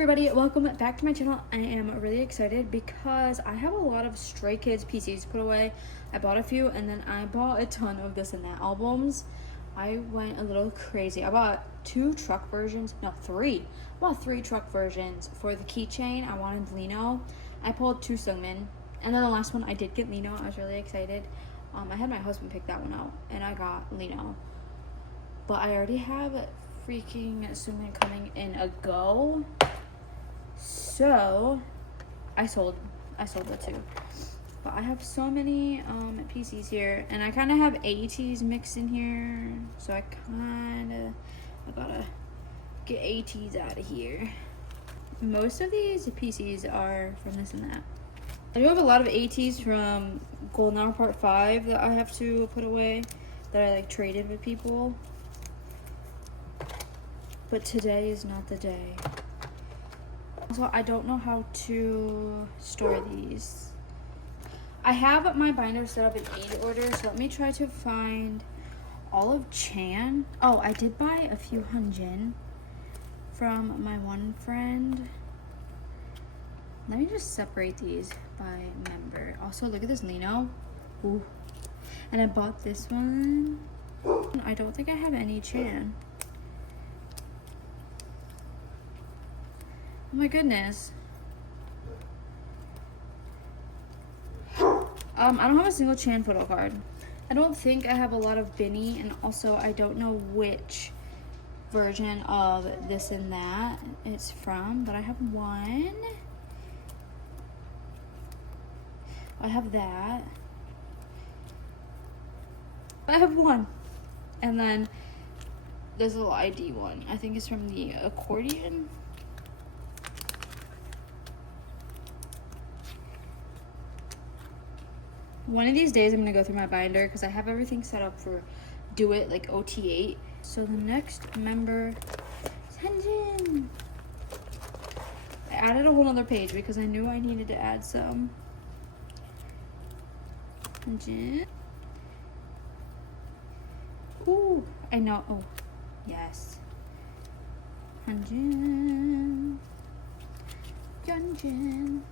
everybody, welcome back to my channel. I am really excited because I have a lot of Stray Kids PCs to put away. I bought a few and then I bought a ton of this and that albums. I went a little crazy. I bought three. I bought three truck versions. For the keychain, I wanted Lino. I pulled two Seungmin. And then the last one, I did get Lino. I was really excited. I had my husband pick that one out and I got Lino. But I already have freaking Suga coming in a go, so I sold the two. But I have so many PCs here, and I kind of have ATs mixed in here, so I gotta get ATs out of here. Most of these PCs are from this and that. I do have a lot of ATs from Golden Hour Part 5 that I have to put away, that I like traded with people. But today is not the day. Also, I don't know how to store these. I have my binder set up in 8 order, so let me try to find all of Chan. Oh, I did buy a few Hyunjin from my one friend. Let me just separate these by member. Also, look at this Lino. Ooh. And I bought this one. I don't think I have any Chan. Oh my goodness. I don't have a single Chan photo card. I don't think I have a lot of Binny, and also I don't know which version of this and that it's from, but I have one. I have that. I have one. And then there's a little ID one. I think it's from the accordion. One of these days I'm gonna go through my binder because I have everything set up for do it like OT8. So the next member is Hyunjin. I added a whole other page because I knew I needed to add some. Hyunjin. Ooh, I know. Oh, yes. Hyunjin. Hyunjin.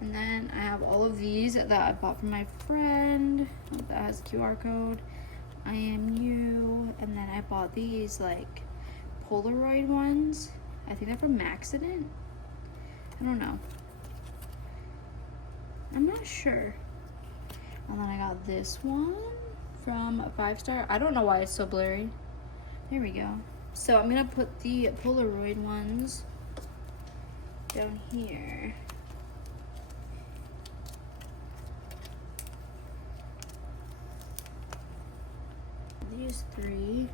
And then I have all of these that I bought from my friend that has a QR code. I am you. And then I bought these like Polaroid ones. I think they're from Accident. I don't know. I'm not sure. And then I got this one from 5 Star. I don't know why it's so blurry. There we go. So I'm gonna put the Polaroid ones down here. These 3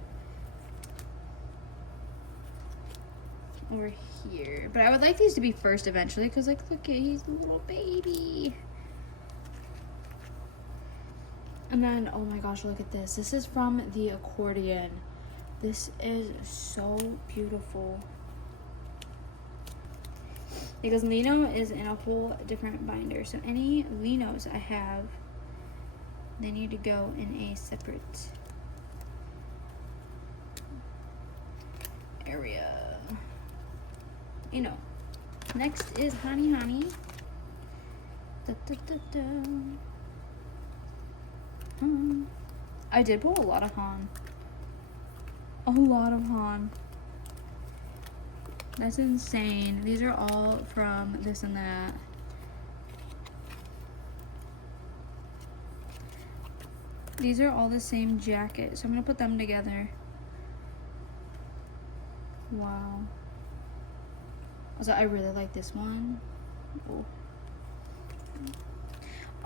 over here, but I would like these to be first eventually because like look at, he's a little baby. And then oh my gosh, look at this. This is from the accordion. This is so beautiful because Lino is in a whole different binder, so any Linos I have, they need to go in a separate area. You know. Next is Honey. Da, da, da, da. I did pull a lot of Han. A lot of Han. That's insane. These are all from this and that. These are all the same jacket, so I'm gonna put them together. Wow. Also, I really like this one.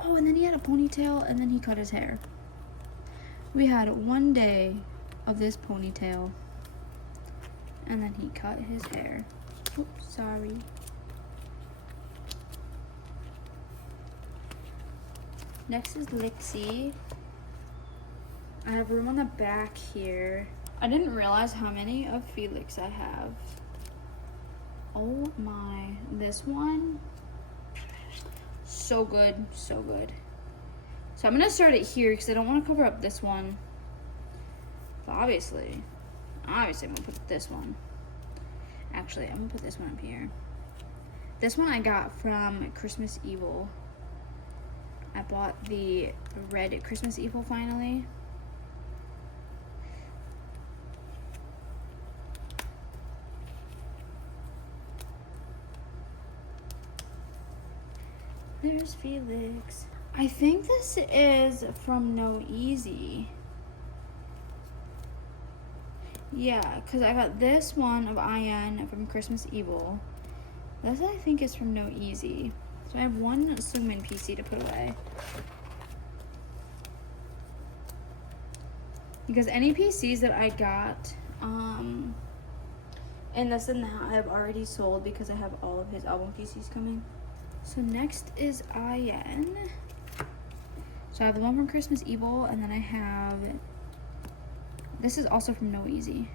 Oh, and then he had a ponytail and then he cut his hair. We had one day of this ponytail and then he cut his hair. Oops, sorry. Next is Lixie. I have room on the back here. I didn't realize how many of Felix I have. Oh my, this one, so good, so good. So I'm gonna start it here because I don't want to cover up this one. But obviously I'm gonna put this one Actually, I'm gonna put this one up here. This one I got from Christmas Evil. I bought the red Christmas Evil finally. There's Felix. I think this is from No Easy. Yeah, because I got this one of IN from Christmas Evil. This I think is from No Easy. So I have one Seungmin PC to put away. Because any PCs that I got, and this and that, I have already sold because I have all of his album PCs coming. So next is IN. So I have the one from Christmas Evil, and then I have, this is also from No Easy.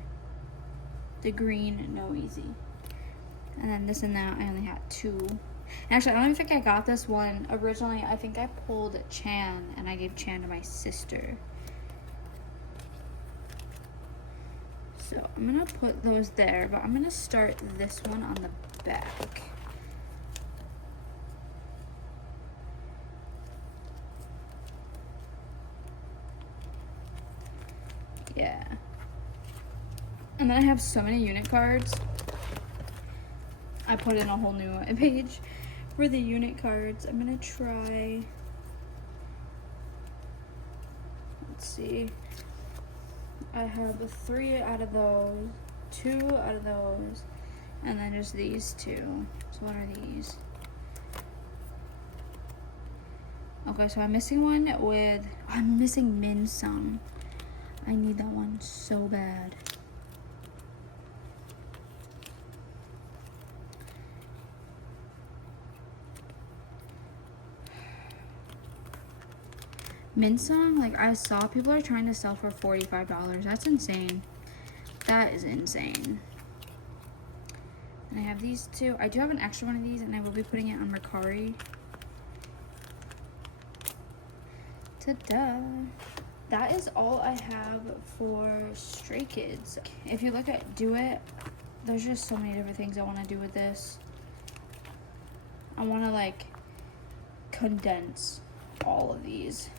The green No Easy. And then this and that, I only had two. And actually, I don't even think I got this one. Originally, I think I pulled Chan, and I gave Chan to my sister. So I'm gonna put those there, but I'm gonna start this one on the back. Yeah. And then I have so many unit cards. I put in a whole new page for the unit cards. I'm gonna try, let's see. I have 3 out of those, 2 out of those, and then just these 2. So what are these? Okay, so I'm missing one with, I'm missing Min Sung. I need that one so bad. Min Sung, like I saw people are trying to sell for $45. That's insane. That is insane. And I have these 2. I do have an extra one of these, and I will be putting it on Mercari. Ta-da! That is all I have for Stray Kids. If you look at Do It, there's just so many different things I want to do with this. I want to like condense all of these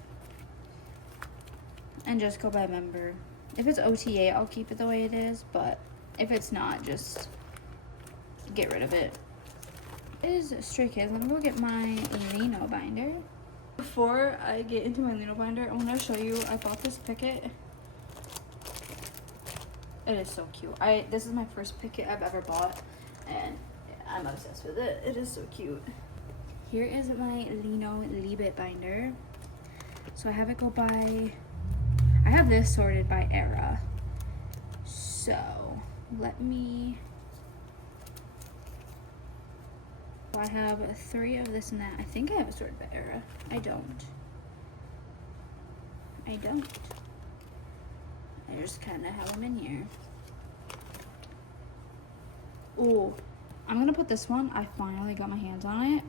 and just go by member. If it's OTA, I'll keep it the way it is, but if it's not, just get rid of it. It is Stray Kids. I'm gonna go get my Lino binder. Before I get into my Lino binder, I want to show you, I bought this Picket. It is so cute. This is my first Picket I've ever bought, and I'm obsessed with it. It is so cute. Here is my Lino Libet binder. So I have it go by, I have this sorted by era. So let me, I have 3 of this and that. I think I have it sorted by era. I don't. I just kind of have them in here. Oh, I'm gonna put this one. I finally got my hands on it.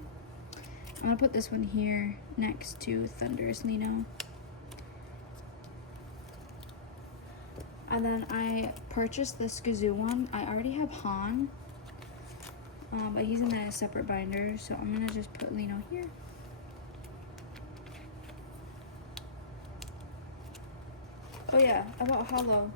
I'm gonna put this one here next to Thunderous Lino. And then I purchased this Kazoo one. I already have Han, but he's in a separate binder, so I'm gonna just put Lino here. Oh yeah, about Hollow.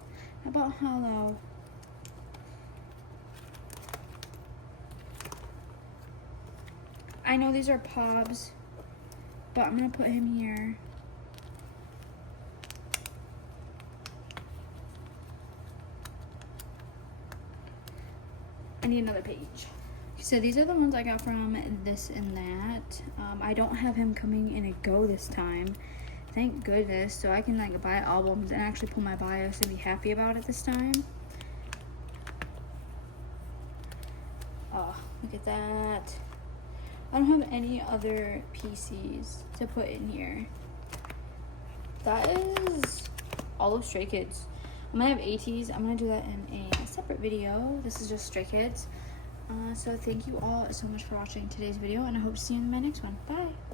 I know these are Pobs, but I'm gonna put him here. I need another page. So these are the ones I got from This and That. I don't have him coming in a go this time. Thank goodness. So I can like buy albums and actually pull my BIOS and be happy about it this time. Oh, look at that. I don't have any other PCs to put in here. That is all of Stray Kids. I'm gonna have ATs. I'm gonna do that in a separate video. This is just Stray Kids. So thank you all so much for watching today's video, and I hope to see you in my next one. Bye.